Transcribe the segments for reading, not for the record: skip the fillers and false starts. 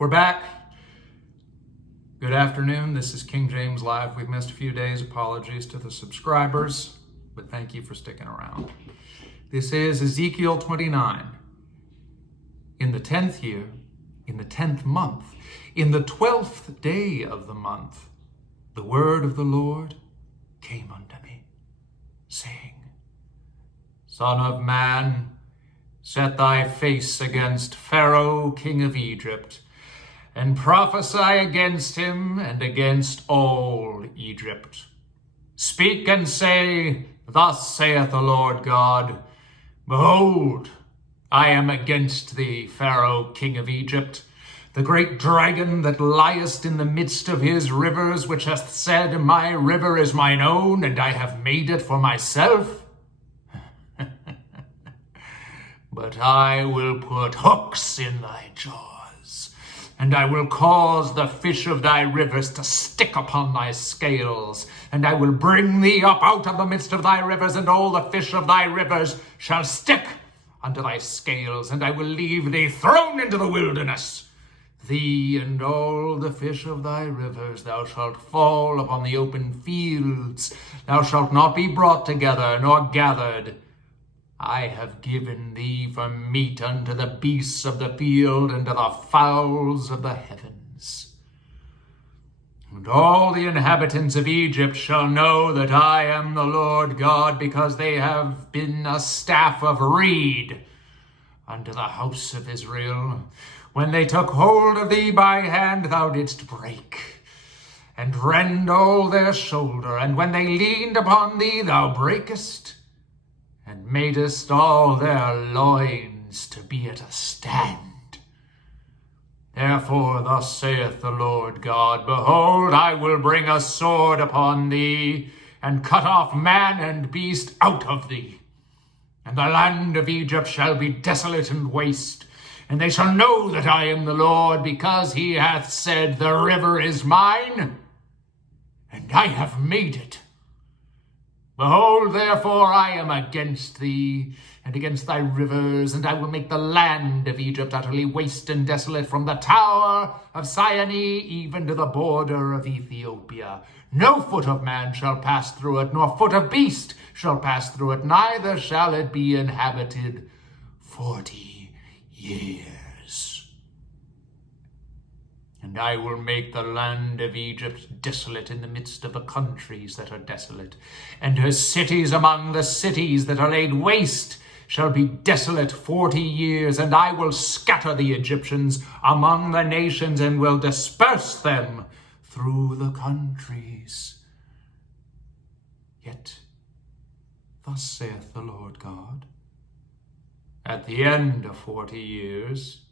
We're back. Good afternoon. This is King James Live. We've missed a few days. Apologies to the subscribers, but thank you for sticking around. This is Ezekiel 29. In the 10th year, in the 10th month, in the 12th day of the month, the word of the Lord came unto me, saying, Son of man, set thy face against Pharaoh, king of Egypt, and prophesy against him and against all Egypt. Speak and say, Thus saith the Lord God, Behold, I am against thee, Pharaoh, king of Egypt, the great dragon that liest in the midst of his rivers, which hath said, My river is mine own, and I have made it for myself. But I will put hooks in thy jaws, and I will cause the fish of thy rivers to stick upon thy scales, and I will bring thee up out of the midst of thy rivers, and all the fish of thy rivers shall stick unto thy scales, and I will leave thee thrown into the wilderness. Thee and all the fish of thy rivers, thou shalt fall upon the open fields. Thou shalt not be brought together, nor gathered. I have given thee for meat unto the beasts of the field, and to the fowls of the heavens. And all the inhabitants of Egypt shall know that I am the Lord God, because they have been a staff of reed unto the house of Israel. When they took hold of thee by hand, thou didst break, and rend all their shoulder. And when they leaned upon thee, thou breakest, and madest all their loins to be at a stand. Therefore thus saith the Lord God, Behold, I will bring a sword upon thee, and cut off man and beast out of thee. And the land of Egypt shall be desolate and waste, and they shall know that I am the Lord, because he hath said, The river is mine, and I have made it. Behold, therefore, I am against thee, and against thy rivers, and I will make the land of Egypt utterly waste and desolate, from the tower of Sinai even to the border of Ethiopia. No foot of man shall pass through it, nor foot of beast shall pass through it, neither shall it be inhabited 40 years. And I will make the land of Egypt desolate in the midst of the countries that are desolate, and her cities among the cities that are laid waste shall be desolate 40 years, and I will scatter the Egyptians among the nations, and will disperse them through the countries. Yet, thus saith the Lord God, at the end of 40 years,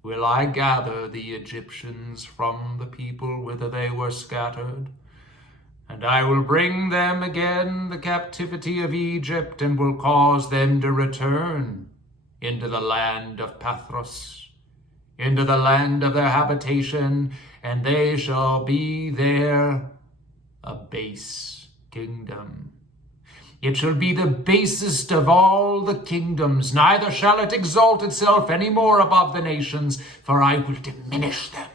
will I gather the Egyptians from the people whither they were scattered, and I will bring them again the captivity of Egypt, and will cause them to return into the land of Pathros, into the land of their habitation, and they shall be there a base kingdom. It shall be the basest of all the kingdoms, neither shall it exalt itself any more above the nations, for I will diminish them,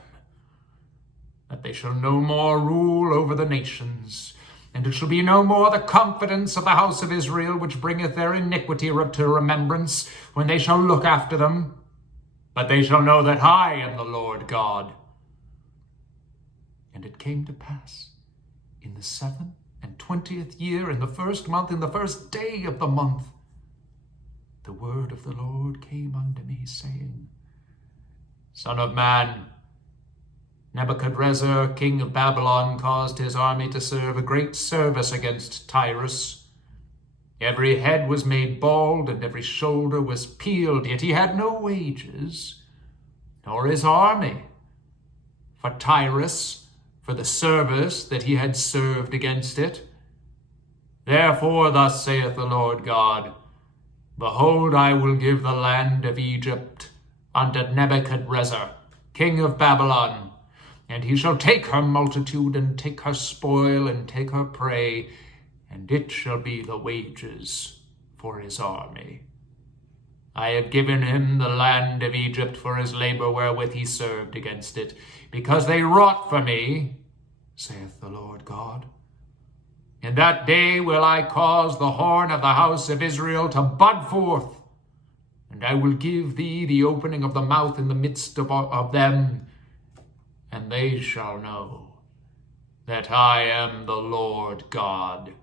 that they shall no more rule over the nations. And it shall be no more the confidence of the house of Israel, which bringeth their iniquity to remembrance, when they shall look after them, but they shall know that I am the Lord God. And it came to pass in the 7th and 20th year, in the 1st month, in the 1st day of the month, the word of the Lord came unto me, saying, Son of man, Nebuchadrezzar, king of Babylon, caused his army to serve a great service against Tyrus. Every head was made bald, and every shoulder was peeled, yet he had no wages, nor his army, for Tyrus, for the service that he had served against it. Therefore thus saith the Lord God, Behold, I will give the land of Egypt unto Nebuchadrezzar, king of Babylon, and he shall take her multitude, and take her spoil, and take her prey, and it shall be the wages for his army. I have given him the land of Egypt for his labor wherewith he served against it, because they wrought for me, saith the Lord God. In that day will I cause the horn of the house of Israel to bud forth, and I will give thee the opening of the mouth in the midst of them, and they shall know that I am the Lord God.